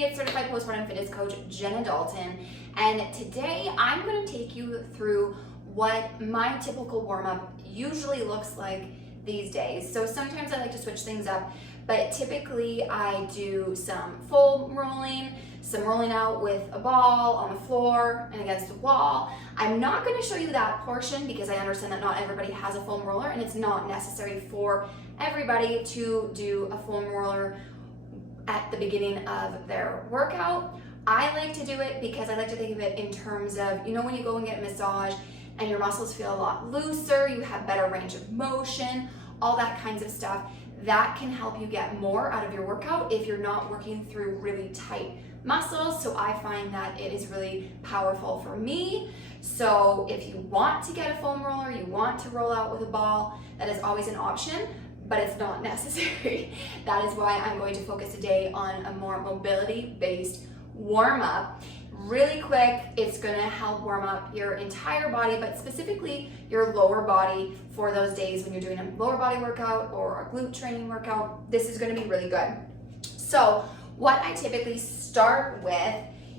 Hey, it's Certified Postpartum Fitness Coach Jenna Dalton, and today I'm going to take you through what my typical warm-up usually looks like these days. So sometimes I like to switch things up, but typically I do some foam rolling, some rolling out with a ball on the floor and against the wall. I'm not going to show you that portion because I understand that not everybody has a foam roller and it's not necessary for everybody to do a foam roller at the beginning of their workout. I like to do it because I like to think of it in terms of, you know, when you go and get a massage and your muscles feel a lot looser, you have better range of motion, all that kinds of stuff. That can help you get more out of your workout if you're not working through really tight muscles. So I find that it is really powerful for me. So if you want to get a foam roller, you want to roll out with a ball, that is always an option, but it's not necessary. That is why I'm going to focus today on a more mobility-based warm-up. Really quick, it's gonna help warm up your entire body, but specifically your lower body for those days when you're doing a lower body workout or a glute training workout. This is gonna be really good. So what I typically start with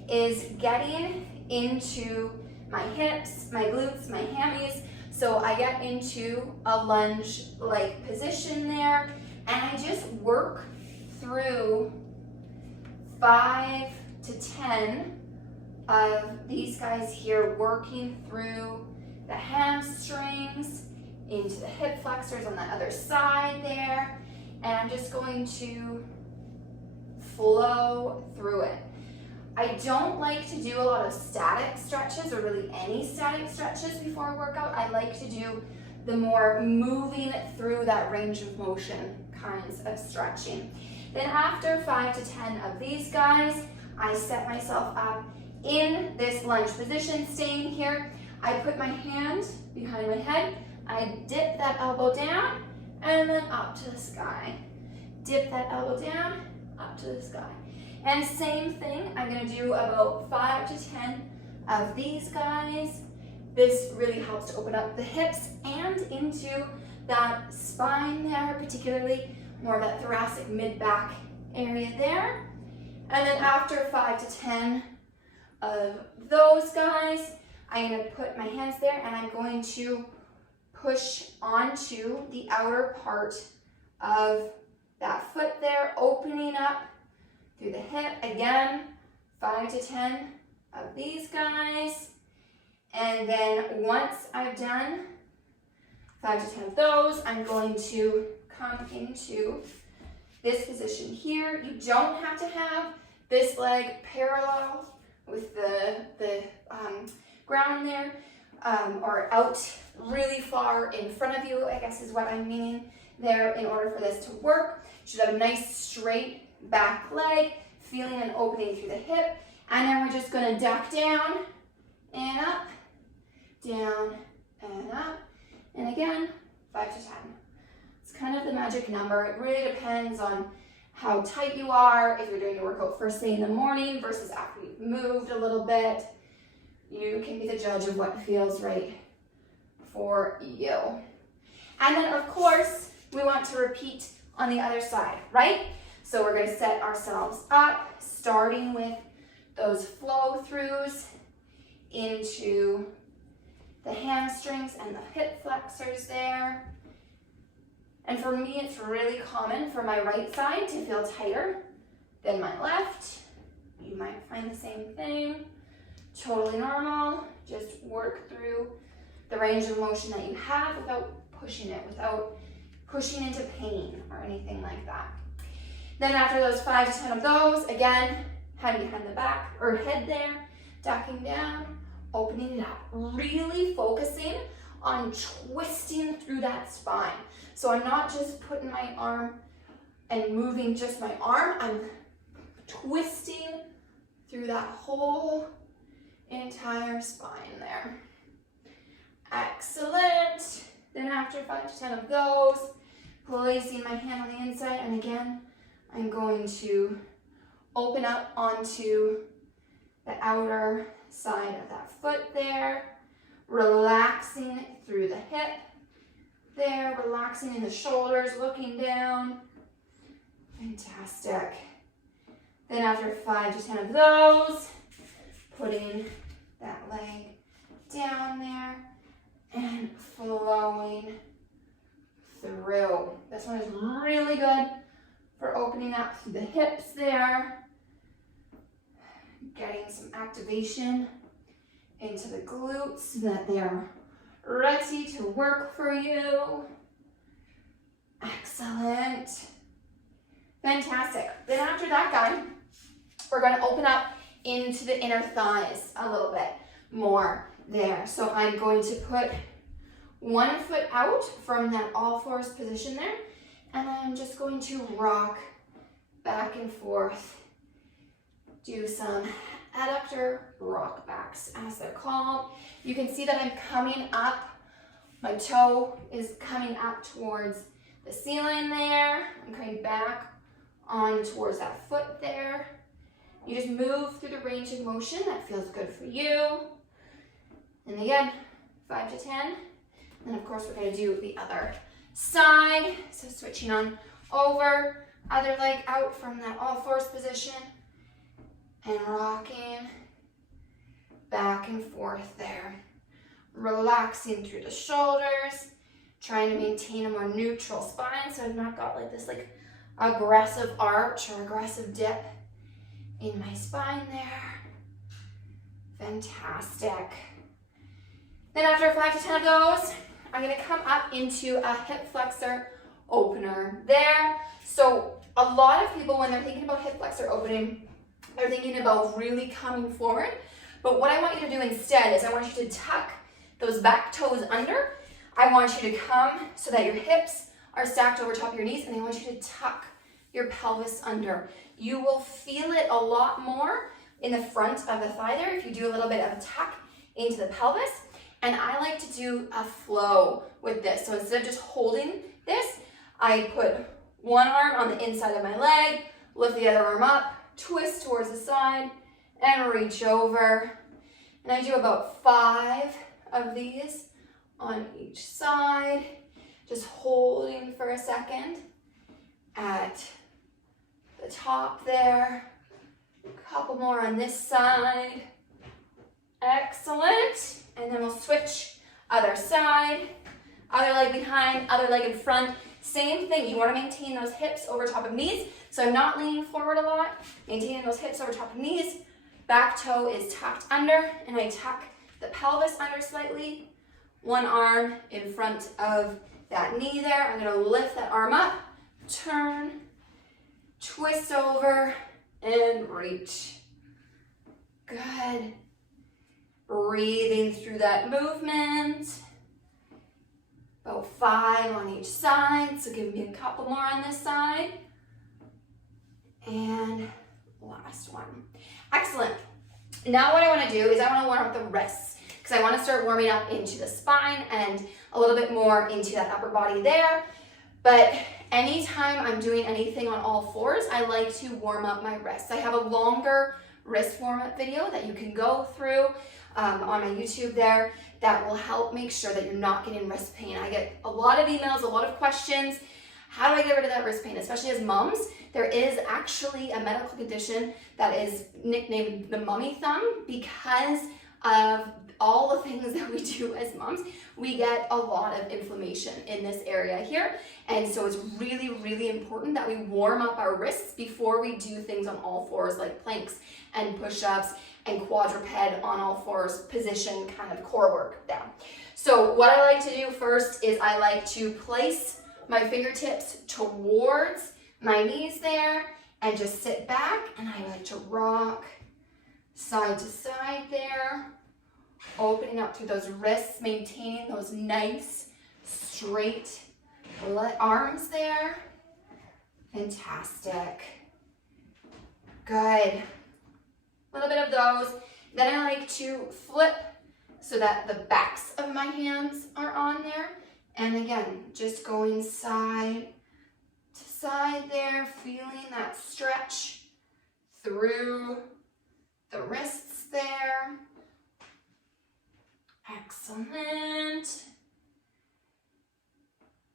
is getting into my hips, my glutes, my hammies. So I get into a lunge-like position there, and I just work through 5 to 10 of these guys here, working through the hamstrings into the hip flexors on the other side there, and I'm just going to flow through it. I don't like to do a lot of static stretches or really any static stretches before a workout. I like to do the more moving through that range of motion kinds of stretching. Then after 5 to 10 of these guys, I set myself up in this lunge position, staying here. I put my hand behind my head, I dip that elbow down, and then up to the sky. Dip that elbow down, up to the sky. And same thing, I'm gonna do about 5 to 10 of these guys. This really helps to open up the hips and into that spine there, particularly more of that thoracic mid-back area there. And then after 5 to 10 of those guys, I'm gonna put my hands there and I'm going to push onto the outer part of that foot there, opening up through the hip. Again, 5 to 10 of these guys. And then once I've done 5 to 10 of those, I'm going to come into this position here. You don't have to have this leg parallel with the ground there, or out really far in front of you, I guess is what I'm meaning there, in order for this to work. You should have a nice straight back leg, feeling an opening through the hip, and then we're just going to duck down and up, down and up, and again, 5 to 10. It's kind of the magic number. It really depends on how tight you are, if you're doing your workout first thing in the morning versus after you've moved a little bit. You can be the judge of what feels right for you. And then, of course, we want to repeat on the other side, right? So we're going to set ourselves up, starting with those flow throughs into the hamstrings and the hip flexors there. And for me, it's really common for my right side to feel tighter than my left. You might find the same thing. Totally normal. Just work through the range of motion that you have without pushing it, without pushing into pain or anything like that. Then after those 5 to 10 of those, again, hand behind the back or head there, ducking down, opening it up, really focusing on twisting through that spine. So I'm not just putting my arm and moving just my arm, I'm twisting through that whole entire spine there. Excellent. Then after 5 to 10 of those, placing my hand on the inside, and again, I'm going to open up onto the outer side of that foot there, relaxing through the hip there, relaxing in the shoulders, looking down. Fantastic. Then after 5 to 10 of those, putting that leg down there and flowing through. This one is really good for opening up through the hips there, getting some activation into the glutes so that they're ready to work for you. Excellent. Fantastic. Then after that guy, we're going to open up into the inner thighs a little bit more there. So I'm going to put one foot out from that all fours position there, and I'm just going to rock back and forth. Do some adductor rock backs as they're called. You can see that I'm coming up. My toe is coming up towards the ceiling there. I'm coming back on towards that foot there. You just move through the range of motion that feels good for you. And again, 5 to 10. And of course, we're going to do the other side. So switching on over, other leg out from that all fours position and rocking back and forth there. Relaxing through the shoulders, trying to maintain a more neutral spine so I've not got like this like aggressive arch or aggressive dip in my spine there. Fantastic. Then after 5 to 10 of those, I'm going to come up into a hip flexor opener there. So a lot of people, when they're thinking about hip flexor opening, they're thinking about really coming forward. But what I want you to do instead is I want you to tuck those back toes under. I want you to come so that your hips are stacked over top of your knees, and I want you to tuck your pelvis under. You will feel it a lot more in the front of the thigh there if you do a little bit of a tuck into the pelvis. And I like to do a flow with this. So instead of just holding this, I put one arm on the inside of my leg, lift the other arm up, twist towards the side, and reach over. And I do about 5 of these on each side, just holding for a second at the top there. A couple more on this side. Excellent. And then we'll switch other side, other leg behind, other leg in front. Same thing, you want to maintain those hips over top of knees. So I'm not leaning forward a lot, maintaining those hips over top of knees. Back toe is tucked under, and I tuck the pelvis under slightly. One arm in front of that knee there. I'm going to lift that arm up, turn, twist over, and reach. Good. Breathing through that movement. About 5 on each side, so give me a couple more on this side. And last one. Excellent. Now what I want to do is I want to warm up the wrists, because I want to start warming up into the spine and a little bit more into that upper body there. But anytime I'm doing anything on all fours, I like to warm up my wrists. I have a longer wrist warm-up video that you can go through on my YouTube there that will help make sure that you're not getting wrist pain. I get a lot of emails, a lot of questions. How do I get rid of that wrist pain? Especially as moms, there is actually a medical condition that is nicknamed the mummy thumb because of all the things that we do as moms. We get a lot of inflammation in this area here. And so it's really, really important that we warm up our wrists before we do things on all fours like planks and push-ups and quadruped on all fours position kind of core work down. So what I like to do first is I like to place my fingertips towards my knees there and just sit back, and I like to rock side to side there, opening up through those wrists, maintaining those nice straight arms there. Fantastic. Good. A little bit of those. Then I like to flip so that the backs of my hands are on there. And again, just going side to side there, feeling that stretch through the wrists there. Excellent.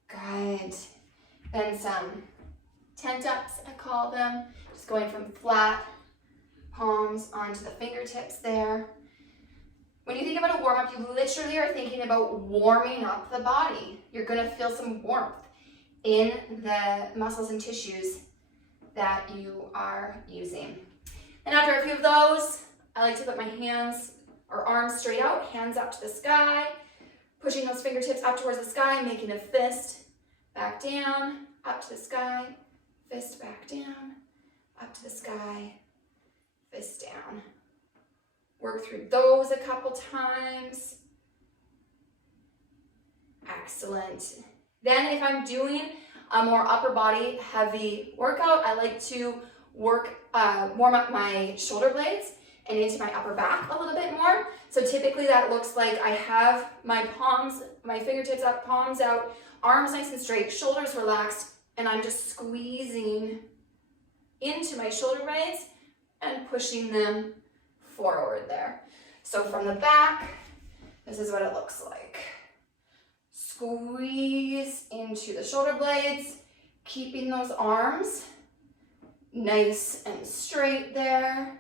Good. Then some tent ups, I call them. Just going from flat palms onto the fingertips there. When you think about a warm-up, you literally are thinking about warming up the body. You're gonna feel some warmth in the muscles and tissues that you are using. And after a few of those, I like to put my hands or arms straight out, hands up to the sky, pushing those fingertips up towards the sky, making a fist, back down, up to the sky, fist back down, up to the sky, fist down. Work through those a couple times. Excellent. Then if I'm doing a more upper body heavy workout, I like to warm up my shoulder blades and into my upper back a little bit more. So typically that looks like I have my palms, my fingertips up, palms out, arms nice and straight, shoulders relaxed, and I'm just squeezing into my shoulder blades and pushing them forward there. So from the back, this is what it looks like. Squeeze into the shoulder blades, keeping those arms nice and straight there.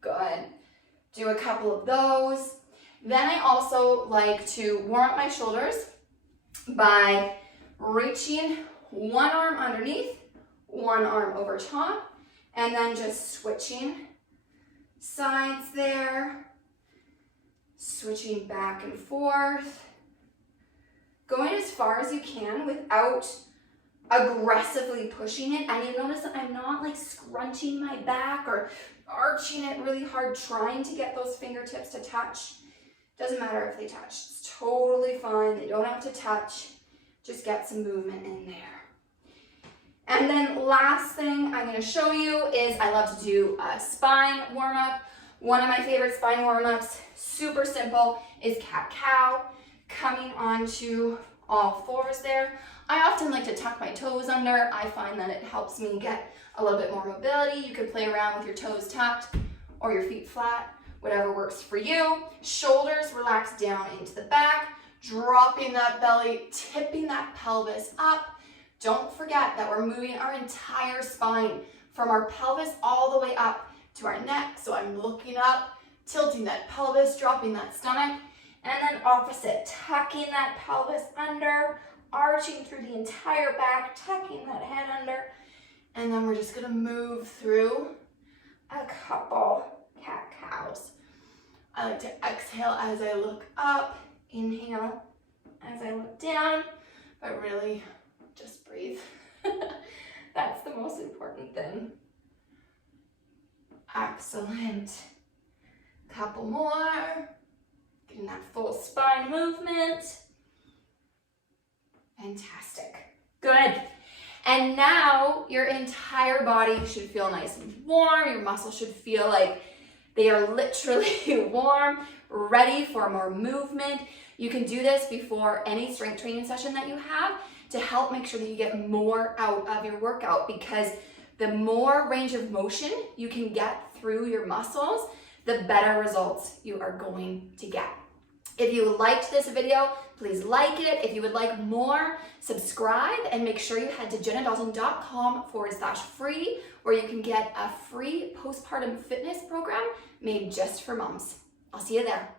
Good. Do a couple of those. Then I also like to warm up my shoulders by reaching one arm underneath, one arm over top, and then just switching sides there, switching back and forth, going as far as you can without aggressively pushing it. And you notice that I'm not like scrunching my back or arching it really hard, trying to get those fingertips to touch. Doesn't matter if they touch, it's totally fine. They don't have to touch, just get some movement in there. And then last thing I'm gonna show you is I love to do a spine warm-up. One of my favorite spine warm-ups, super simple, is cat-cow. Coming onto all fours there. I often like to tuck my toes under. I find that it helps me get a little bit more mobility. You could play around with your toes tucked or your feet flat, whatever works for you. Shoulders relax down into the back, dropping that belly, tipping that pelvis up. Don't forget that we're moving our entire spine from our pelvis all the way up to our neck. So I'm looking up, tilting that pelvis, dropping that stomach, and then opposite, tucking that pelvis under, arching through the entire back, tucking that head under, and then we're just gonna move through a couple cat-cows. I like to exhale as I look up, inhale as I look down, but really just breathe. That's the most important thing. Excellent. Couple more. Getting that full spine movement. Fantastic. Good. And now your entire body should feel nice and warm. Your muscles should feel like they are literally warm, ready for more movement. You can do this before any strength training session that you have to help make sure that you get more out of your workout, because the more range of motion you can get through your muscles, the better results you are going to get. If you liked this video, please like it. If you would like more, subscribe, and make sure you head to jennadalton.com/free, where you can get a free postpartum fitness program made just for moms. I'll see you there.